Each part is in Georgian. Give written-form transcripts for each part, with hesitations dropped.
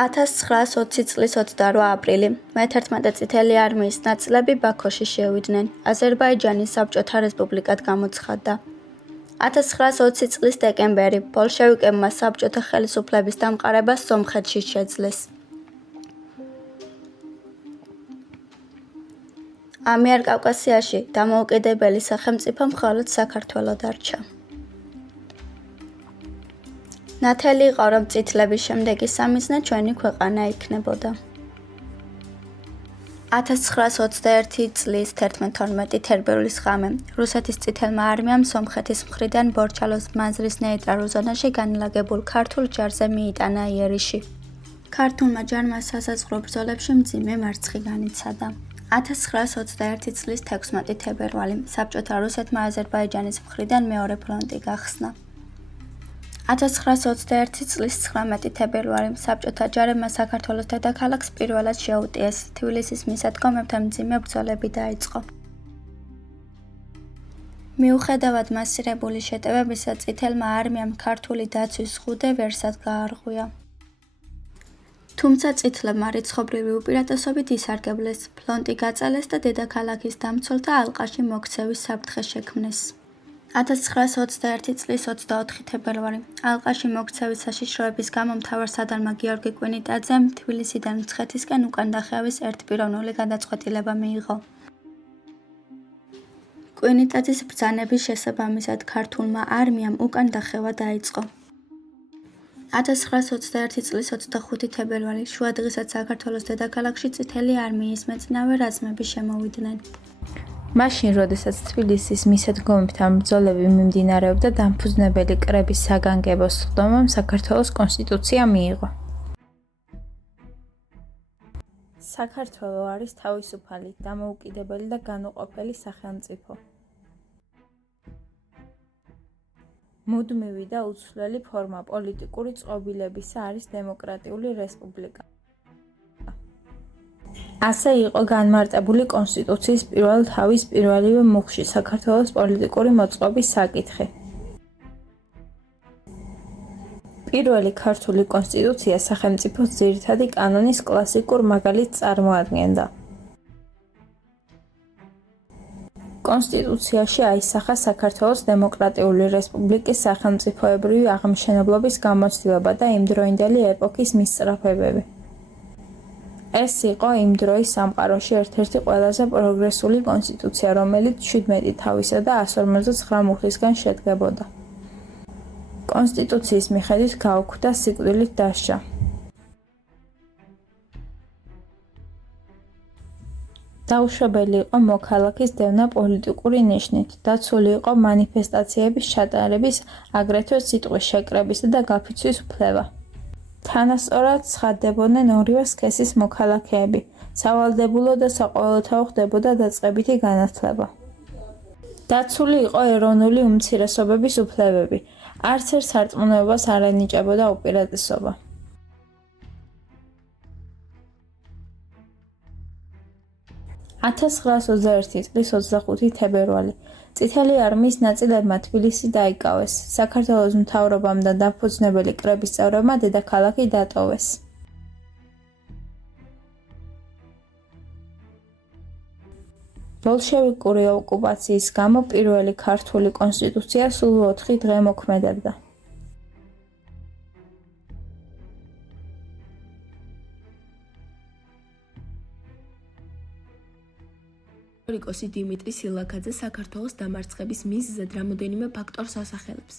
1920 წლის 28 აპრილი მე-11 წითელი არმიის ნაწილები ბაქოში შევიდნენ. აზერბაიჯანის საბჭოთა რესპუბლიკად გამოცხადდა. 1920 წლის დეკემბერი ბოლშევიკებმა საბჭოთა ხელისუფლების დამყარება სომხეთში შეძლეს. ამიერკავკასიაში დამოუკიდებელი სახელმწიფო მხოლოდ საქართველო დარჩა. ნათელი იყო, რომ წითლების შემდეგი სამიზნე ჩვენი ქვეყანა იქნებოდა. 1921 წლის 11-12 თებერვლის ღამე რუსეთის წითელმა არმიამ სომხეთის მხრიდან ბორჩალოს მაზრის ნეიტრალურ ზონაში განლაგებულ ქართულ ჯარზე მიიტანა იერიში. ქართულმა ჯარმა სასაზღვრო ბრძოლებში მძიმე მარცხი განიცადა. 1921 წლის 16 თებერვალი საბჭოთა რუსეთმა აზერბაიჯანის მხრიდან მეორე ფრონტი გახსნა. 1921 წლის 19 თებერვალი საბჭოთა ჯარებმა საქართველოს დედაქალაქს პირველად შეუტიეს. თბილისის მისადგომებთან მძიმე ბრძოლები დაიწყო. მიუხედავად მასირებული შეტევებისა, წითელმა არმიამ ქართული დაცვის ზღუდე ვერსად გაარღვია. თუმცა წითლებმა რიცხობრივი უპირატესობით ისარგებლეს, ფლონტი გაწალეს და დედაქალაქის დამცველთა ალყაში მოქცევის საფრთხე შექმნეს. 1921 წლის 24 თებერვალი ალყაში მოქცევის საშიშროების გამო მთავარსარდალმა გიორგი კვინიტაძემ თბილისიდან მცხეთისკენ უკან დახევის ერთპიროვნული გადაწყვეტილება მიიღო. კვინიტაძის ბრძანების შესაბამისად ქართულმა არმიამ უკან დახევა დაიწყო. 1921 წლის 25 თებერვალი შუადღესაც საქართველოს დედაქალაქში წითელი არმიის მეწინავე რაზმები შემოვიდნენ. მაშინ, როდესაც თბილისის მისადგომებთან ბრძოლები მიმდინარეობდა, დამფუძნებელი კრების საგანგებო სხდომამ საქართველოს კონსტიტუცია მიიღო. საქართველო არის თავისუფალი, დამოუკიდებელი და განუყოფელი სახელმწიფო. მუდმივი და უცვლელი ფორმა პოლიტიკური წყობილებისა არის დემოკრატიული რესპუბლიკა. ასე იყო განმარტებული კონსტიტუციის პირველ თავის პირველივე მუხლში საქართველოს პოლიტიკური მოწყობის საკითხი. პირველი ქართული კონსტიტუცია სახელმწიფოს ძირითადი კანონის კლასიკურ მაგალითს წარმოადგენდა. კონსტიტუციაში აისახა საქართველოს დემოკრატიული რესპუბლიკის სახელმწიფოებრივი აღმშენებლობის გამოცდილება და იმდროინდელი ეპოქის მისწრაფებები. ეს იყო იმ დროის სამყაროში ერთ-ერთი ყველაზე პროგრესული კონსტიტუცია, რომელიც 17 თავისა და 159 მუხლისგან შედგებოდა. კონსტიტუციის მიხედვით გაუქმდა სიკვდილით დასჯა. დაუშვებელი იყო მოქალაქის დევნა პოლიტიკური ნიშნით, დაცული იყო მანიფესტაციების ჩატარების, აგრეთვე სიტყვის შეკრებისა და გაფიცვის უფლება. თანასწორად ცხადდებოდნენ ორივე სქესის მოქალაქეები, სავალდებულო და საყოველთაო ხდებოდა დაწყებითი განათლება. დაცული იყო ეროვნული უმცირესობების უფლებები, არც ერთ სარწმუნოებას არ ენიჭებოდა უპირატესობა. (1921 წლის 25 თებერვალი) წითელი არმიის ნაწილებმა თბილისი დაიკავეს. საქართველოს მთავრობამ და დამფუძნებელი კრების წევრებმა დედაქალაქი დატოვეს. ბოლშევიკური ოკუპაციის გამო პირველი ქართული კონსტიტუცია სულ 4 დღე მოქმედებდა. ისტორიკოსი დიმიტრი სილაქაძე საქართველოს დამარცხების მიზეზად რამოდენიმე ფაქტორს ასახელებს.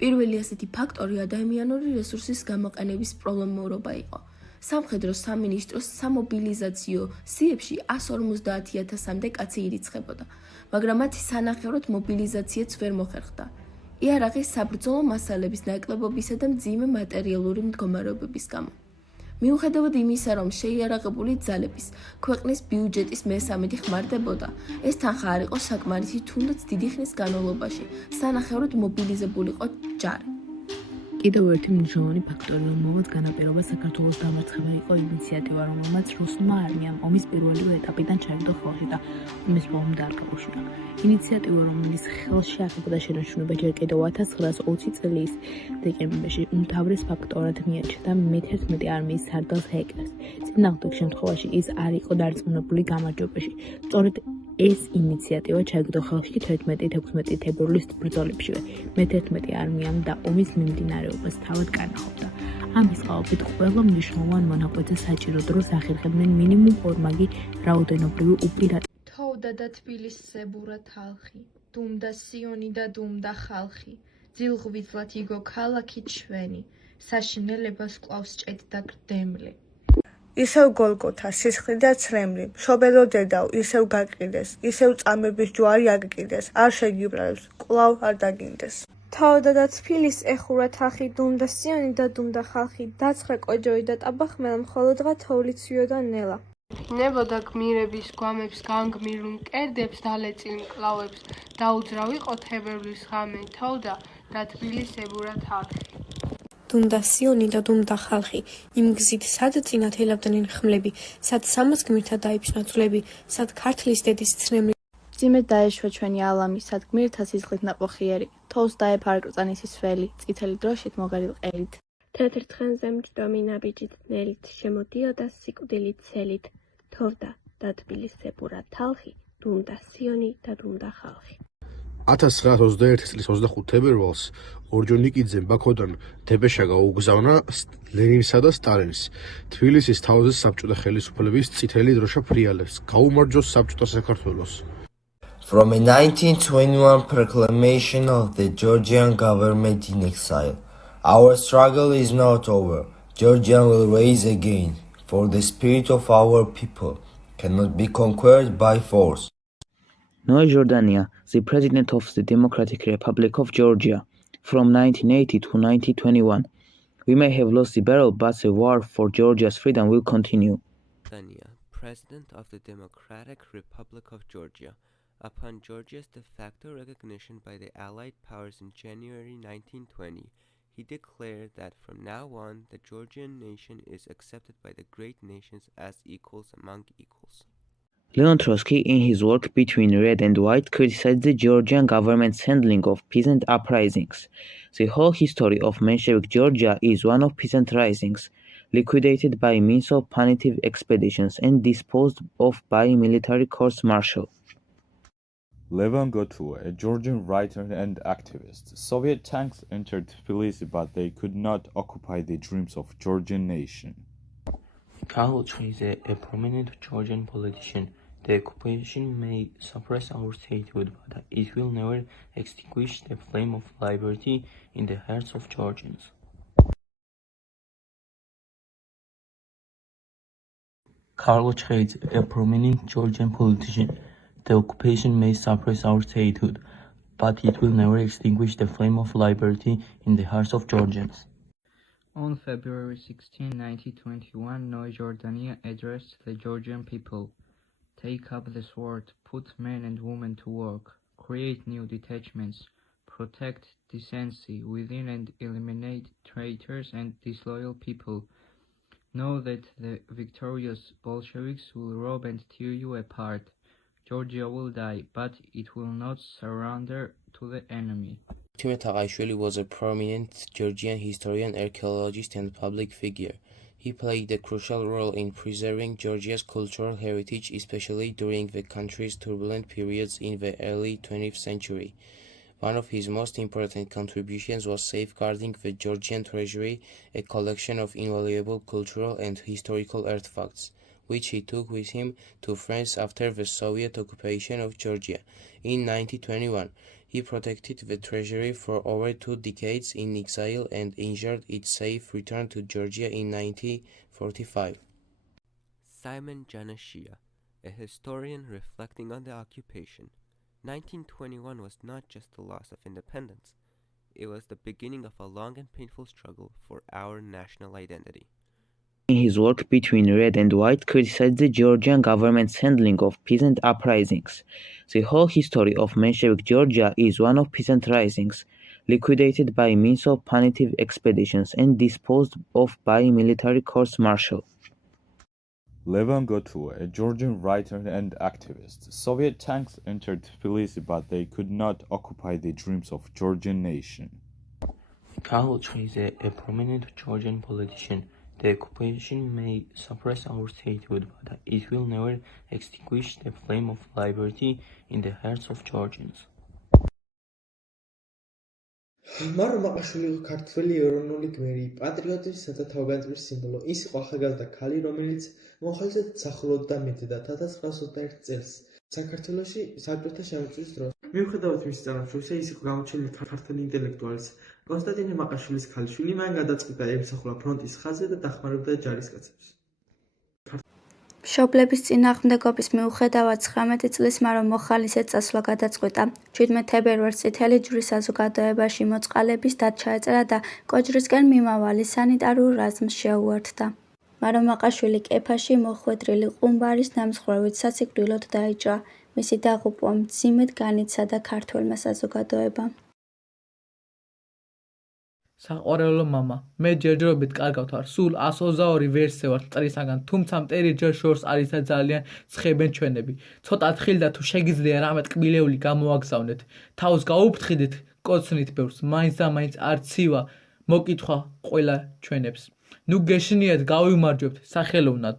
პირველი ასეთი ფაქტორი ადამიანური რესურსის გამოყენების პრობლემურობა იყო. სამხედრო სამინისტროს სამობილიზაციო სიებში 150,000-მდე კაცი ირიცხებოდა, მაგრამ მათი სანახევროდ მობილიზაციაც ვერ მოხერხდა. იარაღის საბრძოლო მასალების ნაკლებობისა და მძიმე მატერიალური მდგომარეობების გამო. მიუხედავად იმისა, რომ შეიარაღებული ძალების ქვეყნის ბიუჯეტის მესამედი ხმარდებოდა, ეს თანხა არ იყო საკმარისი, თუნდაც დიდი ხნის განმავლობაში სანახევროდ მობილიზებულიყო ჯარი. კიდევ ერთი მნიშვნელოვანი ფაქტორი, რომელმაც განაპირობა საქართველოს დამარცხება იყო ინიციატივა, რომელმაც რუსულმა არმიამ ომის პირველივე ეტაპიდან ჩაიგდო ხელში და ომის ბოლომდე არ გაუშვირა. ინიციატივა, რომლის ხელში აღებდა შენარჩუნება ჯერ კიდევ 1920 წლის დეკემბერში უმთავრეს ფაქტორად მიაჩნდა მე-11 არმიის სარდალ ჰეკლერს. წინააღმდეგ შემთხვევაში ის არ იყო დარწმუნებული გამარჯვებაში. სწორედ ეს ინიციატივა ჩაიგდო ხელში 11-16 თებერვლის ბრძოლებშივე. მე-11 არმიამ და ომის მიმდინარეობას თავად კანახობდა. ამის წყალობით ყველა მნიშვნელოვან მონაკვეთზე საჭირო დროს ახერხებდნენ მინიმუმ ორმაგი რაოდენობრივი უპირატესობა. თოვდა და თბილისებურა თალხი, დუმდა სიონი და დუმდა ხალხი, ძილღვიძლად იგო ქალაქი ჩვენი, საშინელებას კლავს ჭედდა გრდემლი. ისევ გოლგოთა, სისხლი და ცრემლი, მშობელო დედავ, ისევ გაკიდეს, ისევ წამების ჯვარი აგკიდეს, არ შეგიბრალებს, კვლავ არ დაგინდეს. თოვდა და თბილის ეხურა თალხი, დუმდა სიონი და დუმდა ხალხი, დაცხრა კოჯოი და ტაბახმელა, მხოლოდღა თოვლი ცვიოდა ნელა. ნებოდა გმირების გვამებს, განგმირულ მკერდებს, დალეწილ მკლავებს, დაუძრავ იყო თებერვლის ღამე, თოვდა და თბილისებურა თალხი. დუმდა სიონი და დუმდა ხალხი, იმ გზით სად წინათ ელავდნენ ხმლები, სად სამას გმირთა დაიფშნა ძვლები, სად ქართლის დედის ცრემლი. მძიმედ დაეშვა ჩვენი ალამი, სად გმირთა სისხლით ნაყოფიერი, თოვს დაეფარა კრწანისის ველი, წითელი დროშით მოგარილ ყელით. თეთრ ცხენზე მჯდომი ნაბიჯით ნელით, შემოდიოდა სიკვდილით ცელით, თოვდა და თბილისებურა თალხი, დუმდა სიონი და დუმდა ხალხი. 1921 წლის 25 თებერვალს ორჯონიკიძემ ბაქოდან დეპეშა გაუგზავნა ლენინსა და სტალინს. თბილისის თავზე საბჭოთა ხელისუფლების წითელი დროშა ფრიალებს გაუმარჯოს საბჭოთა საქართველოს. From a 1921 proclamation of the Georgian government in exile, our struggle is not over. Georgia will rise again, for the spirit of our people cannot be conquered by force. Noe Jordania, the President of the Democratic Republic of Georgia, from 1980 to 1921. We may have lost the battle, but the war for Georgia's freedom will continue. Jordania, President of the Democratic Republic of Georgia. Upon Georgia's de facto recognition by the Allied powers in January 1920, he declared that from now on, the Georgian nation is accepted by the great nations as equals among equals. Leon Trotsky, in his work Between Red and White, criticized the Georgian government's handling of peasant uprisings. The whole history of Menshevik Georgia is one of peasant risings, liquidated by means of punitive expeditions and disposed of by military courts-martial. Levon Gotula, a Georgian writer and activist. Soviet tanks entered Tbilisi, but they could not occupy the dreams of Georgian nation. Karl Chryze, a prominent Georgian politician. The occupation may suppress our statehood, but it will never extinguish the flame of liberty in the hearts of Georgians. Karl Chryze, a prominent Georgian politician. The occupation may suppress our statehood, but it will never extinguish the flame of liberty in the hearts of Georgians. On February 16, 1921, Noe Jordania addressed the Georgian people. Take up the sword, put men and women to work, create new detachments, protect decency within and eliminate traitors and disloyal people. Know that the victorious Bolsheviks will rob and tear you apart. Georgia will die, but it will not surrender to the enemy. Timur Taqashvili was a prominent Georgian historian, archaeologist, and public figure. He played a crucial role in preserving Georgia's cultural heritage, especially during the country's turbulent periods in the early 20th century. One of his most important contributions was safeguarding the Georgian treasury, a collection of invaluable cultural and historical artifacts, which he took with him to France after the Soviet occupation of Georgia. In 1921, he protected the treasury for over 2 decades in exile and ensured its safe return to Georgia in 1945. Simon Janashia, a historian reflecting on the occupation. 1921 was not just the loss of independence, it was the beginning of a long and painful struggle for our national identity. In his work Between Red and White, criticized the Georgian government's handling of peasant uprisings. The whole history of Menshevik Georgia is one of peasant risings, liquidated by means of punitive expeditions and disposed of by military courts-martial. Levan Gotua, a Georgian writer and activist. Soviet tanks entered Tbilisi, but they could not occupy the dreams of Georgian nation. Mikhail Chvaize, a prominent Georgian politician. The occupation may suppress our statehood, but it will never extinguish the flame of liberty in the hearts of Georgians. მარო მაყაშვილი იყო ქართველი ეროვნული გმირი, პატრიოტიზმისა და თავგანწირის სიმბოლო. ის იყო ახალგაზრდა ქალი, რომელიც მომხალისედ მსახურობდა მედედა 1921 წელს საქართველოში საბჭოთა შემოჭრის დროს. მიუხედავად მის წარმოშობისა, ის იყო გამოჩენილი ქართველი ინტელექტუალის კონსტანტინე მაყაშვილის ქალიშვილი. მან გადაწყვიტა ემსახურა ფრონტის ხაზზე და დახმარებდა ჯარისკაცებს. მშობლების წინააღმდეგობის მიუხედავად 19 წლის მარო მოხალისედ წასვლა გადაწყვიტა. 17 თებერვალს წითელი ჯვრის საზოგადოებაში მოწყალების დად ჩაეწერა და კოჯრისკენ მიმავალი სანიტარულ რაზმს შეუერთდა. მარო მაყაშვილი კეფაში მოხვედრილი ყუმბარის ნამსხვრევით საციკვლილოდ დაიჭრა. მისი დაღუპვა მძიმედ განიცადა ქართველმა საზოგადოებამ. საყვარელო მამა, მე ჯერჯერობით კარგავთ ვარ, სულ 122 ვერსზე ვარ მტრისაგან, თუმცა მტერი ჯერ შორს არის და ძალიან ცხებენ ჩვენები. ცოტა თხილდა თუ შეგიძლია რამე ტკბილეული გამოაგზავნეთ. თავს გაუფრთხილდით, კოცნით ბევრს, მაინც და მაინც არ ცივა მოკითხვა ყველა ჩვენებს. ნუ გეშინიათ გავიმარჯვებთ სახელოვნად.